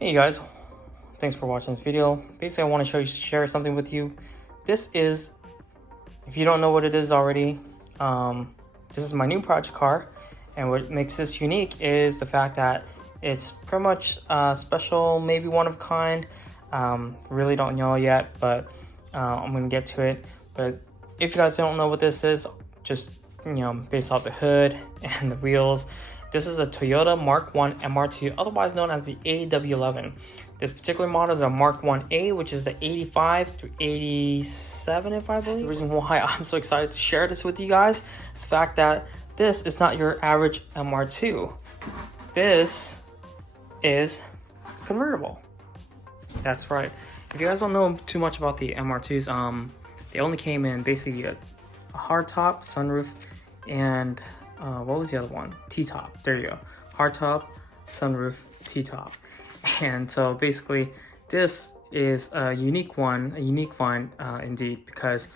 Hey guys, thanks for watching this video. Basically, I want to share something with you. This is, if you don't know what it is already, this is my new project car, and what makes this unique is the fact that it's pretty much special, maybe one of a kind. Really don't know yet, but I'm gonna get to it. But if you guys don't know what this is, just based off the hood and the wheels, this is a Toyota Mark 1 MR2, otherwise known as the AW11. This particular model is a Mark 1A, which is the 85 through 87, if I believe. The reason why I'm so excited to share this with you guys is the fact that this is not your average MR2. This is convertible. That's right. If you guys don't know too much about the MR2s, they only came in basically a hardtop, sunroof, and what was the other one? T-top. There you go. Hardtop, sunroof, T-top. And so basically, this is a unique find indeed, because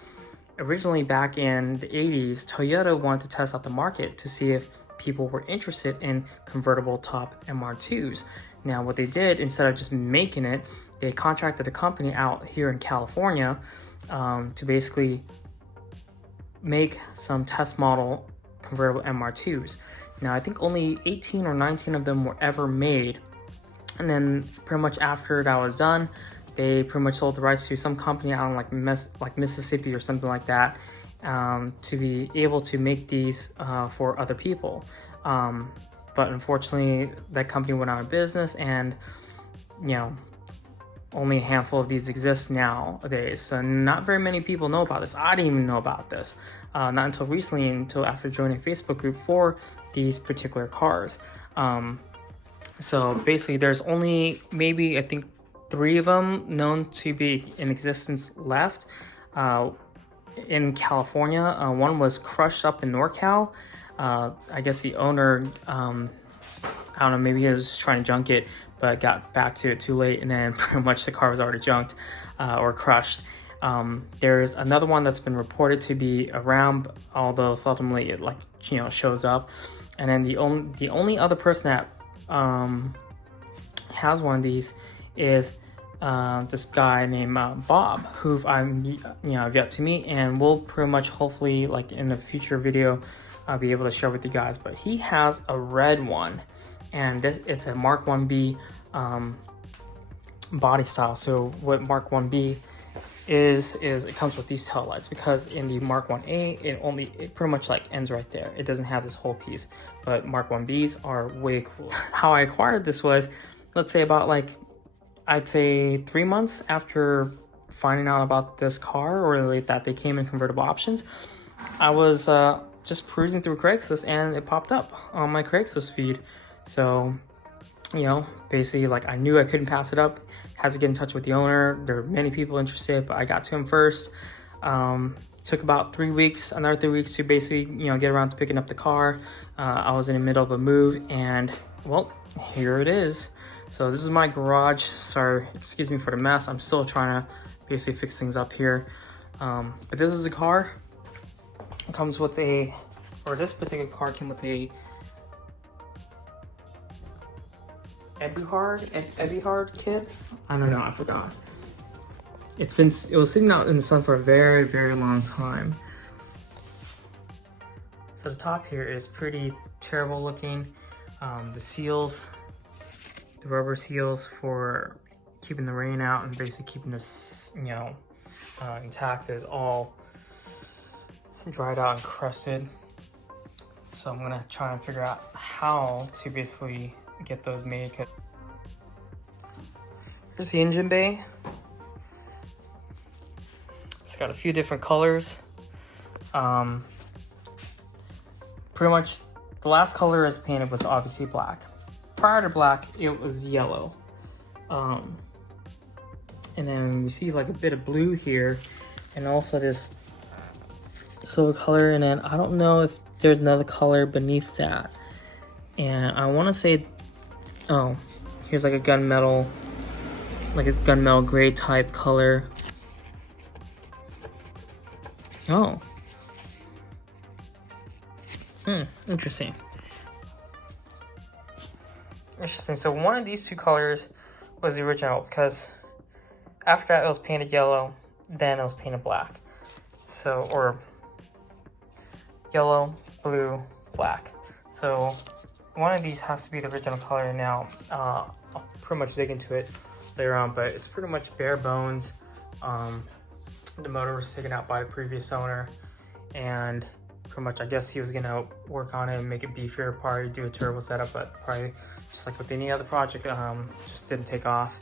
originally back in the 80s, Toyota wanted to test out the market to see if people were interested in convertible top MR2s. Now, what they did, instead of just making it, they contracted a company out here in California to basically make some test model convertible MR2s. Now, I think only 18 or 19 of them were ever made. And then pretty much after that was done, they pretty much sold the rights to some company out in like Mississippi or something like that, to be able to make these for other people. But unfortunately, that company went out of business, and only a handful of these exist nowadays. So not very many people know about this. I didn't even know about this. Not until recently, until after joining a Facebook group for these particular cars. So basically there's only maybe, I think, 3 of them known to be in existence left in California. One was crushed up in NorCal. I guess the owner, I don't know, maybe he was just trying to junk it, but got back to it too late, and then pretty much the car was already junked or crushed. There's another one that's been reported to be around, although seldomly it shows up. And then the only other person that has one of these is this guy named Bob, who I've yet to meet, and will pretty much hopefully in a future video be able to share with you guys. But he has a red one, and it's a Mark 1B body style. So what Mark 1B is it comes with these tail lights, because in the Mark 1A it pretty much ends right there. It doesn't have this whole piece, but Mark 1Bs are way cool. How I acquired this was, let's say about I'd say 3 months after finding out about this car, or that they came in convertible options. I was just perusing through Craigslist, and it popped up on my Craigslist feed. So basically I knew I couldn't pass it up. Had to get in touch with the owner. There were many people interested, but I got to him first. Took about 3 weeks, another 3 weeks to basically get around to picking up the car. I was in the middle of a move, and well, here it is. So this is my garage. Sorry, excuse me for the mess. I'm still trying to basically fix things up here. But this is a car. It comes with this particular car came with a Eberhard kit. I don't know, I forgot. It was sitting out in the sun for a very, very long time. So the top here is pretty terrible looking. The seals, the rubber seals for keeping the rain out and basically keeping this intact, is all dried out and crusted. So I'm gonna try and figure out how to basically get those made. Here's the engine bay. It's got a few different colors. Pretty much the last color is painted was obviously black. Prior to black, it was yellow. And then we see a bit of blue here, and also this silver color, and then I don't know if there's another color beneath that. And I want to say, oh, here's a gunmetal, gray type color. Oh. Interesting. So one of these two colors was the original, because after that it was painted yellow, then it was painted black. So, or yellow, blue, black. So one of these has to be the original color. Now I'll pretty much dig into it later on, but it's pretty much bare bones. The motor was taken out by the previous owner, and pretty much I guess he was gonna work on it and make it beefier, probably do a turbo setup, but probably just like with any other project, just didn't take off.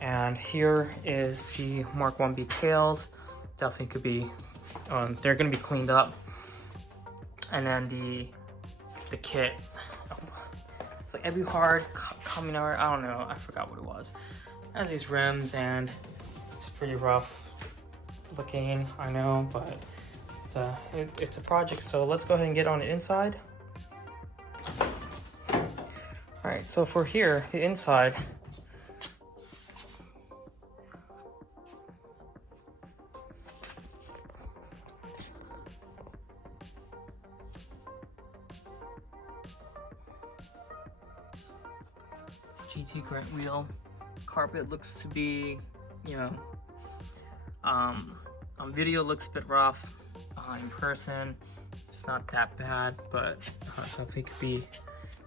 And here is the Mark 1B tails. Definitely could be, they're gonna be cleaned up. And then the kit, it's like Ebuhard, Communard, I don't know, I forgot what it was. It has these rims and it's pretty rough looking, I know, but it's a project. So let's go ahead and get on the inside. All right, so for here, the inside, GT grunt wheel. Carpet looks to be, you know, on video looks a bit rough. In person, it's not that bad, but definitely could be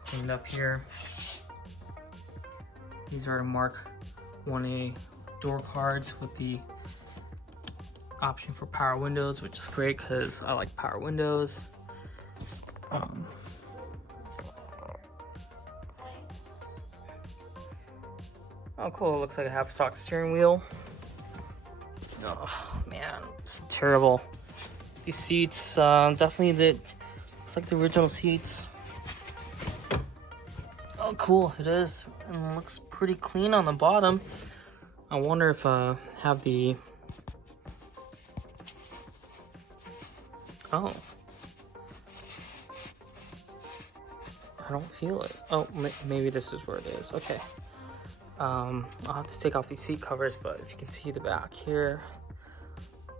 cleaned up here. These are Mark 1A door cards with the option for power windows, which is great because I like power windows. Oh cool, it looks like I have a stock steering wheel. Oh man, it's terrible. These seats, definitely looks like the original seats. Oh cool, it is, and it looks pretty clean on the bottom. I wonder if I have the, oh. I don't feel it. Oh, maybe this is where it is, okay. I'll have to take off these seat covers, but if you can see the back here,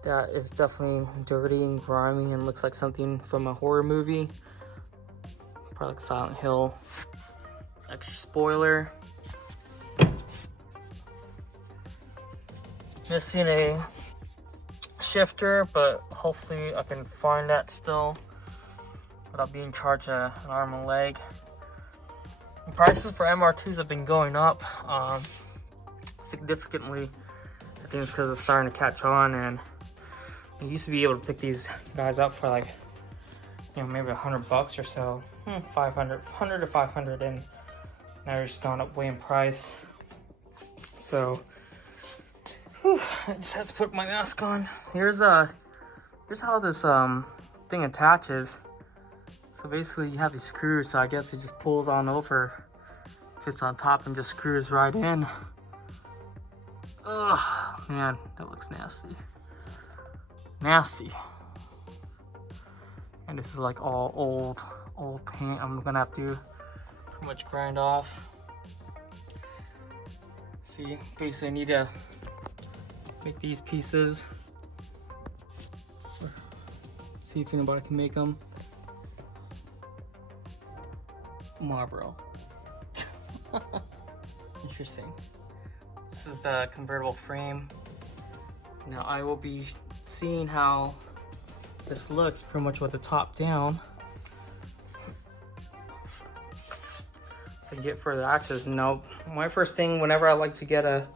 that is definitely dirty and grimy and looks like something from a horror movie. Probably like Silent Hill. It's extra spoiler. Missing a shifter, but hopefully I can find that still without being charged an arm and leg. The prices for MR2s have been going up significantly. I think it's because it's starting to catch on, and you used to be able to pick these guys up for like, you know, maybe $100 or so, 100 to 500, and now they're just gone up way in price. So, whew, I just had to put my mask on. Here's how this thing attaches. So basically, you have these screws. So I guess it just pulls on over, fits on top, and just screws right in. Ugh, man, that looks nasty. Nasty. And this is like all old paint. I'm gonna have to pretty much grind off. See, basically I need to make these pieces. See if anybody can make them. Marlboro. Interesting. This is the convertible frame. Now I will be seeing how this looks pretty much with the top down. I get further access. No, my first thing whenever I like to get a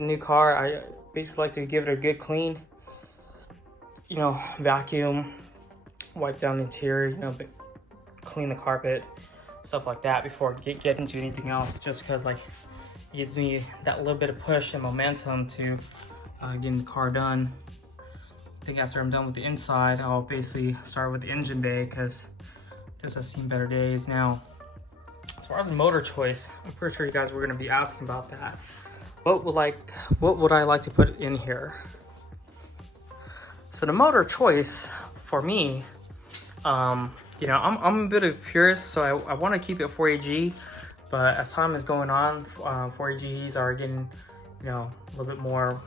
new car, I basically like to give it a good clean. You know, vacuum, wipe down the interior, you know, clean the carpet, stuff like that before I get into anything else, just because like it gives me that little bit of push and momentum to getting the car done. I think after I'm done with the inside, I'll basically start with the engine bay because this has seen better days. Now, as far as motor choice, I'm pretty sure you guys were going to be asking about that. What would I like to put in here? So the motor choice for me, you know, I'm a bit of a purist, so I want to keep it 4AG, but as time is going on, 4AGs are getting, you know, a little bit more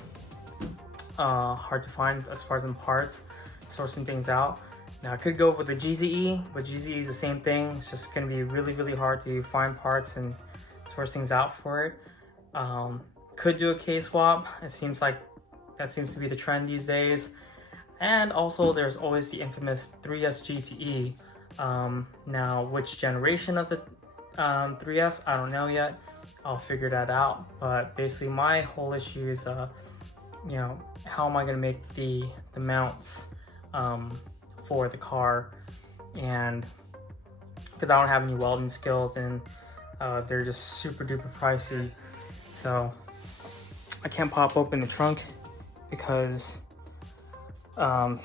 hard to find as far as in parts, sourcing things out. Now I could go with the GZE, but GZE is the same thing. It's just going to be really, really hard to find parts and source things out for it. Could do a K-swap. It seems like that seems to be the trend these days. And also there's always the infamous 3S GTE. Now which generation of the 3S, I don't know yet. I'll figure that out. But basically my whole issue is you know, how am I gonna make the mounts for the car, and because I don't have any welding skills, and they're just super duper pricey, so I can't pop open the trunk because don't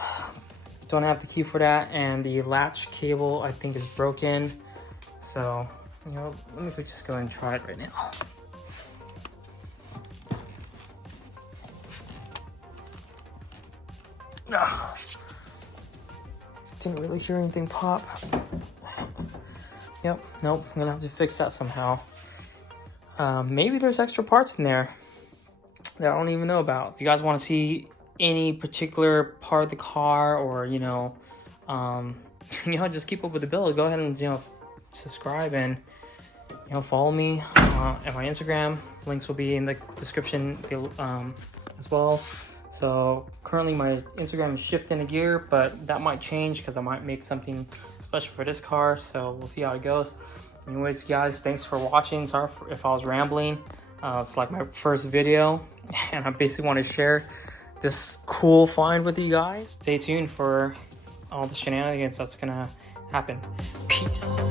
have the key for that, and the latch cable I think is broken. So you know, let me just go ahead and try it right now. Didn't really hear anything pop. Yep, nope, I'm gonna have to fix that somehow. Maybe there's extra parts in there that I don't even know about. If you guys want to see any particular part of the car, or you know, just keep up with the build, go ahead and subscribe and follow me at my Instagram. Links will be in the description as well. So currently my Instagram is shifting a gear, but that might change because I might make something special for this car. So we'll see how it goes. Anyways, guys, thanks for watching. Sorry if I was rambling. It's like my first video, and I basically want to share this cool find with you guys. Stay tuned for all the shenanigans that's gonna happen. Peace.